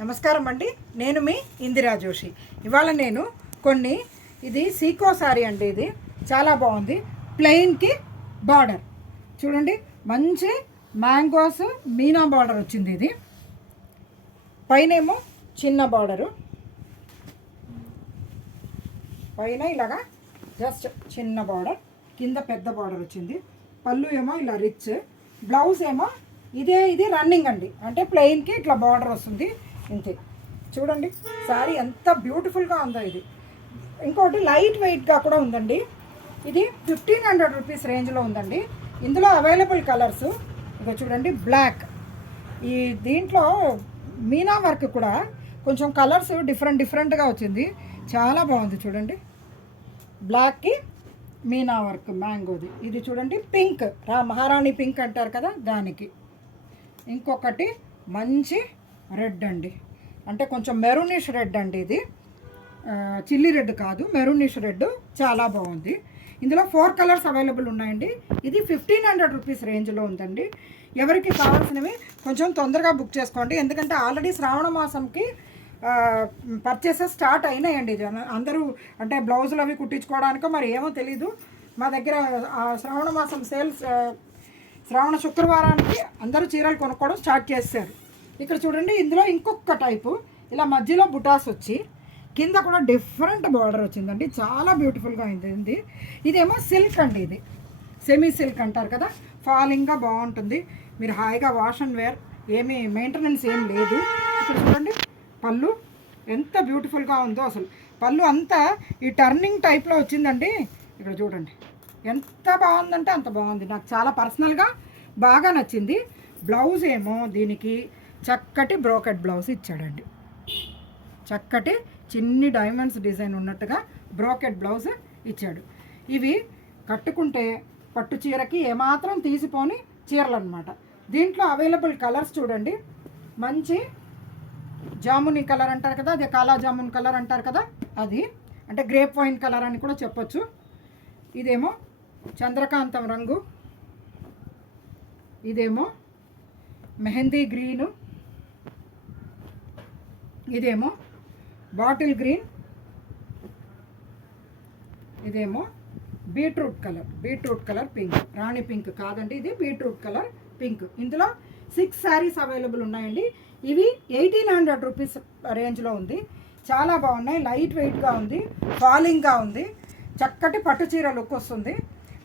నమస్కారం అండి. నేను మీ ఇందిరా జోషి. ఇవాళ నేను కొన్ని ఇది సీకో సారీ అండి. ఇది చాలా బాగుంది. ప్లెయిన్కి బార్డర్ చూడండి, మంచి మ్యాంగోస్ మీనా బార్డర్ వచ్చింది. ఇది పైనేమో చిన్న బార్డరు, పైన ఇలాగా జస్ట్ చిన్న బార్డర్, కింద పెద్ద బార్డర్ వచ్చింది. పళ్ళు ఏమో ఇలా రిచ్, బ్లౌజ్ ఏమో ఇది రన్నింగ్ అండి, అంటే ప్లెయిన్కి ఇట్లా బార్డర్ వస్తుంది ఇంతే. చూడండి శారీ ఎంత బ్యూటిఫుల్గా ఉందో. ఇది ఇంకోటి లైట్ వెయిట్గా కూడా ఉందండి. ఇది 1500 రూపీస్ రేంజ్లో ఉందండి. ఇందులో అవైలబుల్ కలర్స్ ఇక చూడండి, బ్లాక్, ఈ దీంట్లో మీనా వర్క్ కూడా కొంచెం కలర్స్ డిఫరెంట్గా వచ్చింది, చాలా బాగుంది. చూడండి, బ్లాక్కి మీనా వర్క్ మ్యాంగోది. ఇది చూడండి పింక్, మహారాణి పింక్ అంటారు కదా దానికి. ఇంకొకటి మంచి రెడ్ అండి, అంటే కొంచెం మెరూనిష్ రెడ్ అండి. ఇది చిల్లీ రెడ్ కాదు, మెరూనిష్ రెడ్, చాలా బాగుంది. ఇందులో 4 కలర్స్ అవైలబుల్ ఉన్నాయండి. ఇది 1500 రూపీస్ రేంజ్లో ఉందండి. ఎవరికి కావాల్సినవి కొంచెం తొందరగా బుక్ చేసుకోండి, ఎందుకంటే ఆల్రెడీ శ్రావణ మాసంకి పర్చేసెస్ స్టార్ట్ అయినాయండి. అందరూ అంటే బ్లౌజులు అవి కుట్టించుకోవడానికో మరి ఏమో తెలీదు. మా దగ్గర శ్రావణ మాసం సేల్స్, శ్రావణ శుక్రవారానికి అందరూ చీరలు కొనుక్కోవడం స్టార్ట్ చేశారు. ఇక్కడ చూడండి, ఇందులో ఇంకొక టైపు ఇలా మధ్యలో బుటాస్ వచ్చి కింద కూడా డిఫరెంట్ బార్డర్ వచ్చిందండి, చాలా బ్యూటిఫుల్గా అయింది. ఇదేమో సిల్క్ అండి, ఇది సెమీ సిల్క్ అంటారు కదా, ఫాలింగ్గా బాగుంటుంది. మీరు హాయిగా వాష్ అండ్ వేర్, ఏమీ మెయింటెనెన్స్ ఏం లేదు. ఇక్కడ చూడండి పళ్ళు ఎంత బ్యూటిఫుల్గా ఉందో. అసలు పళ్ళు అంతా ఈ టర్నింగ్ టైప్లో వచ్చిందండి. ఇక్కడ చూడండి ఎంత బాగుందంటే అంత బాగుంది, నాకు చాలా పర్సనల్గా బాగా నచ్చింది. బ్లౌజ్ ఏమో దీనికి చక్కటి బ్రోకెట్ బ్లౌజ్ ఇచ్చాడండి, చక్కటి చిన్ని డైమండ్స్ డిజైన్ ఉన్నట్టుగా బ్రోకెట్ బ్లౌజ్ ఇచ్చాడు. ఇవి కట్టుకుంటే పట్టు చీరకి ఏమాత్రం తీసిపోని చీరలు అనమాట. దీంట్లో అవైలబుల్ కలర్స్ చూడండి, మంచి జాముని కలర్ అంటారు కదా, అదే కాలా జామున్ కలర్ అంటారు కదా, అది అంటే గ్రేప్ వైన్ కలర్ అని కూడా చెప్పొచ్చు. ఇదేమో చంద్రకాంతం రంగు, ఇదేమో మెహందీ గ్రీను, ఇదేమో బాటిల్ గ్రీన్, ఇదేమో బీట్రూట్ కలర్ పింక్, రాణి పింక్ కాదండి, ఇది బీట్రూట్ కలర్ పింక్. ఇందులో 6 శారీస్ అవైలబుల్ ఉన్నాయండి. ఇవి 1800 రూపీస్ రేంజ్లో ఉంది, చాలా బాగున్నాయి. లైట్ వెయిట్గా ఉంది, ఫాలింగ్గా ఉంది, చక్కటి పట్టు చీర లుక్ వస్తుంది.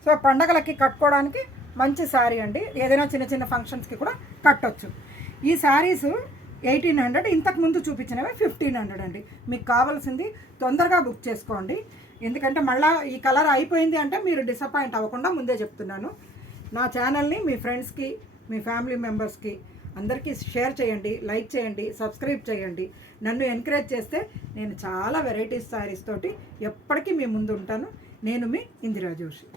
సో పండగలకి కట్టుకోవడానికి మంచి శారీ అండి, ఏదైనా చిన్న చిన్న ఫంక్షన్స్కి కూడా కట్టొచ్చు. ఈ శారీస్ 1800, ఇంతకుముందు చూపించినవి 1500 అండి. మీకు కావాల్సింది తొందరగా బుక్ చేసుకోండి, ఎందుకంటే మళ్ళీ ఈ కలర్ అయిపోయింది అంటే మీరు డిసప్పాయింట్ అవ్వకుండా ముందే చెప్తున్నాను. నా ఛానల్ని మీ ఫ్రెండ్స్కి, మీ ఫ్యామిలీ మెంబర్స్కి అందరికీ షేర్ చేయండి, లైక్ చేయండి, సబ్స్క్రైబ్ చేయండి. నన్ను ఎంకరేజ్ చేస్తే నేను చాలా వెరైటీస్ శారీస్ తోటి ఎప్పటికీ మీ ముందు ఉంటాను. నేను మీ ఇందిరా జోషి.